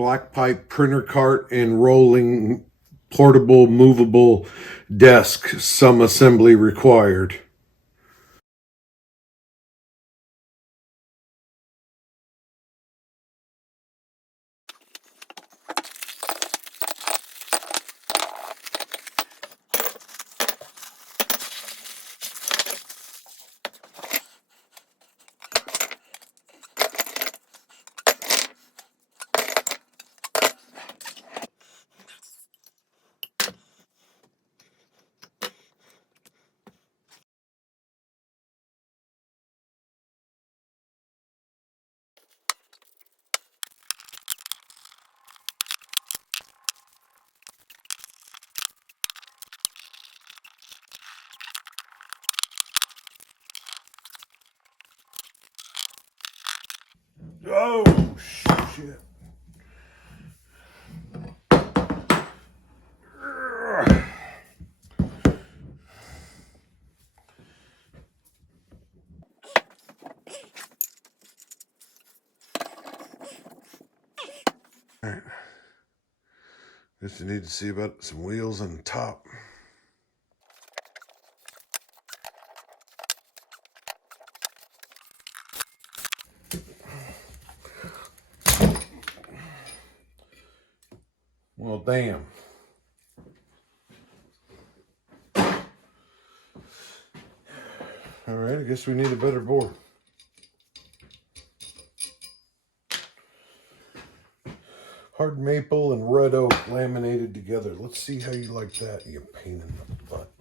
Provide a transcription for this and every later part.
black pipe printer cart and rolling portable movable desk, some assembly required. Oh, shit. All right. Guess you need to see about some wheels on the top. Well, damn. All right, I guess we need a better board. Hard maple and red oak laminated together. Let's see how you like that, you pain in the butt.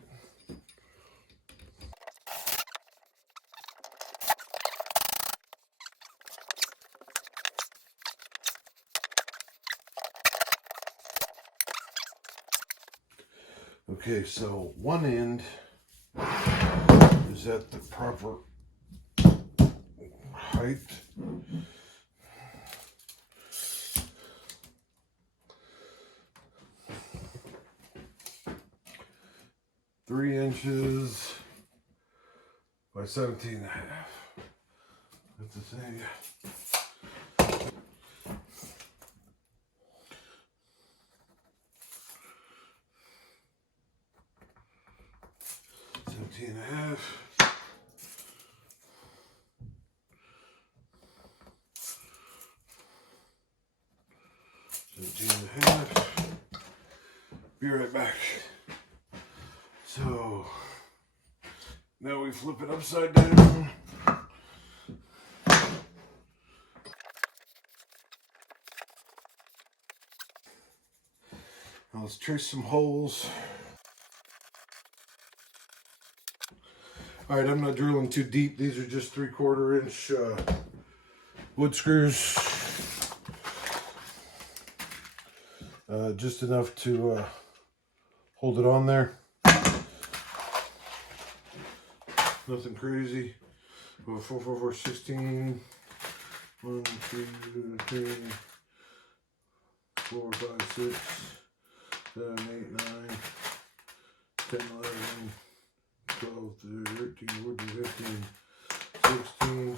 Okay, so one end is at the proper height. Three inches by 17 and a half. That's the same. 17 and a half. Be right back. So now we flip it upside down. Now let's trace some holes. All right, I'm not drilling too deep. These are just 3/4 inch wood screws. Just enough to hold it on there. Nothing crazy. 4, 4, 4, 16. 1, 2, 3, 4, 5, 6, 7, 8, 9, 10, 11, 12, 13, 14, 15, 16.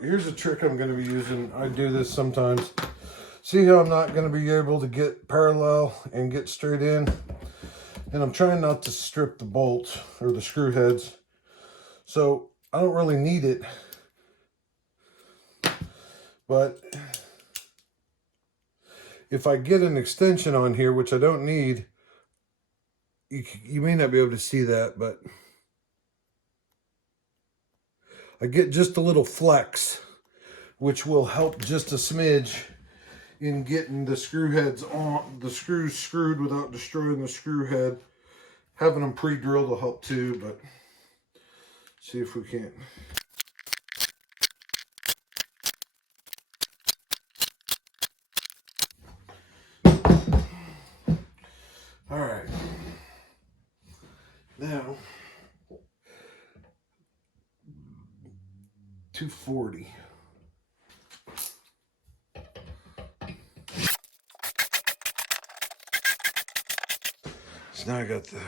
Here's a trick I'm going to be using. I do this sometimes. See how I'm not going to be able to get parallel and get straight in? And I'm trying not to strip the bolt or the screw heads. So I don't really need it. But if I get an extension on here, which I don't need, you may not be able to see that, but I get just a little flex, which will help just a smidge in getting the screw heads on, the screws screwed without destroying the screw head. Having them pre-drilled will help too, but see if we can't. All right. Now, 240. So now I got the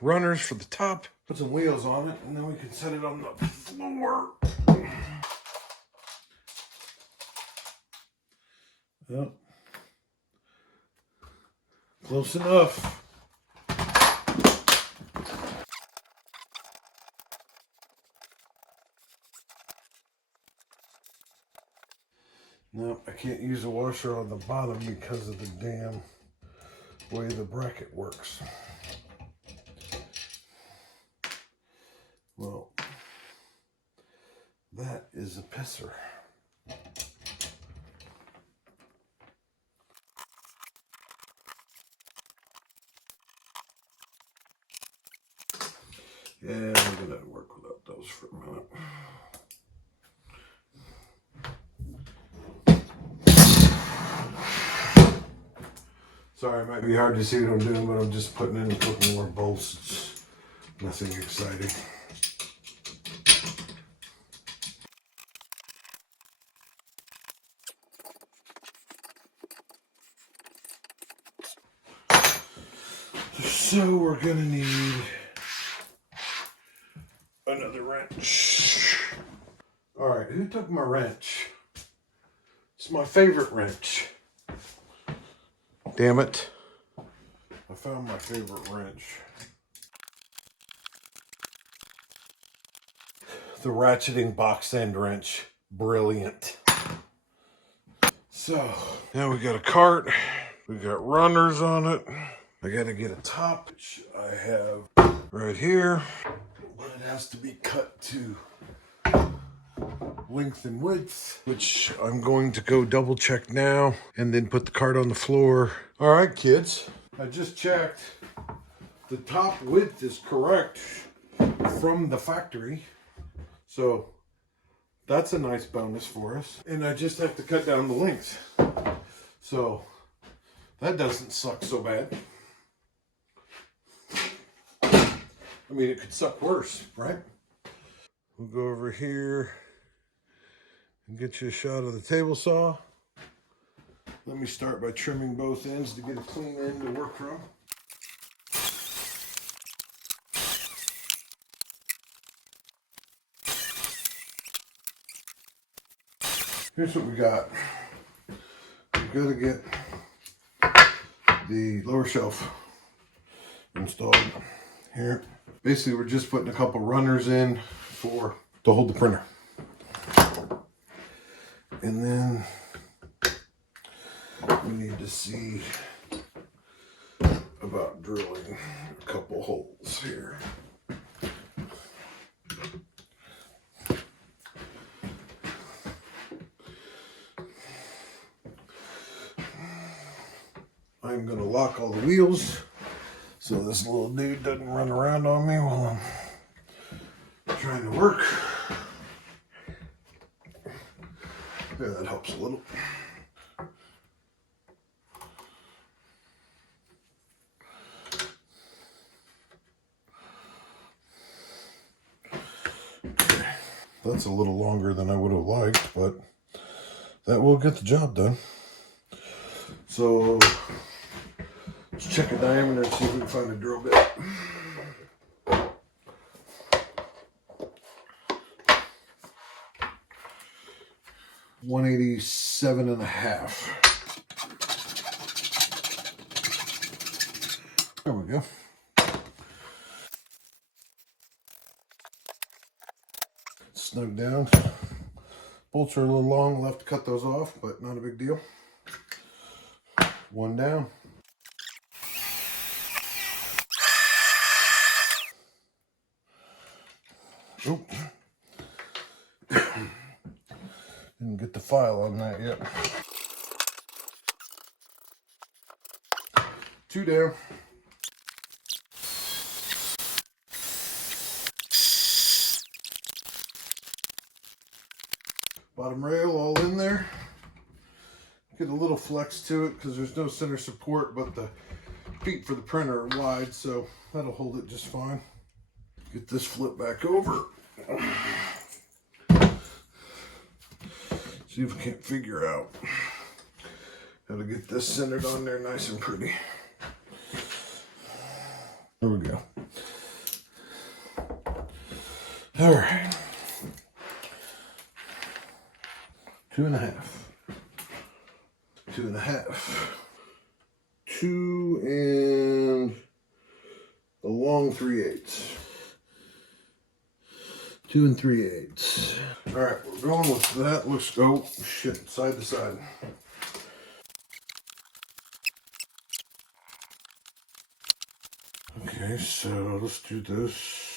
runners for the top. Put some wheels on it, and then we can set it on the floor. Yep. Close enough. No, I can't use a washer on the bottom because of the damn way the bracket works. Well, that is a pisser. Yeah, I'm gonna work without those for a minute. Sorry, it might be hard to see what I'm doing, but I'm just putting in a couple more bolts. It's nothing exciting. So we're gonna need another wrench. All right, who took my wrench? It's my favorite wrench. Damn it. I found my favorite wrench. The ratcheting box end wrench. Brilliant. So, now we got a cart. We got runners on it. I gotta get a top, which I have right here. But it has to be cut to length and width, which I'm going to go double check now and then put the cart on the floor. All right, kids, I just checked. The top width is correct from the factory. So that's a nice bonus for us. And I just have to cut down the length. So that doesn't suck so bad. I mean, it could suck worse, right? We'll go over here and get you a shot of the table saw. Let me start by trimming both ends to get a clean end to work from. Here's what we got. We've got to get the lower shelf installed here. Basically, we're just putting a couple runners in to hold the printer. And then we need to see about drilling a couple holes here. I'm going to lock all the wheels so this little dude doesn't run around on me while I'm trying to work. Yeah, that helps a little. Okay. That's a little longer than I would have liked, but that will get the job done. So let's check a diameter and see if we can find a drill bit. $187.5. There we go. Snug down. Bolts are a little long. We'll have to cut those off, but not a big deal. One down. Oop. Didn't get the file on that yet. Two down. Bottom rail all in there. Get a little flex to it because there's no center support, but the feet for the printer are wide, so that'll hold it just fine. Get this flip back over. See if we can't figure out how to get this centered on there nice and pretty. There we go. All right. 2.5. 2.5. 2 and a long 3/8. 2 3/8. All right, we're going with that. Looks, oh shit, side to side. Okay, so let's do this.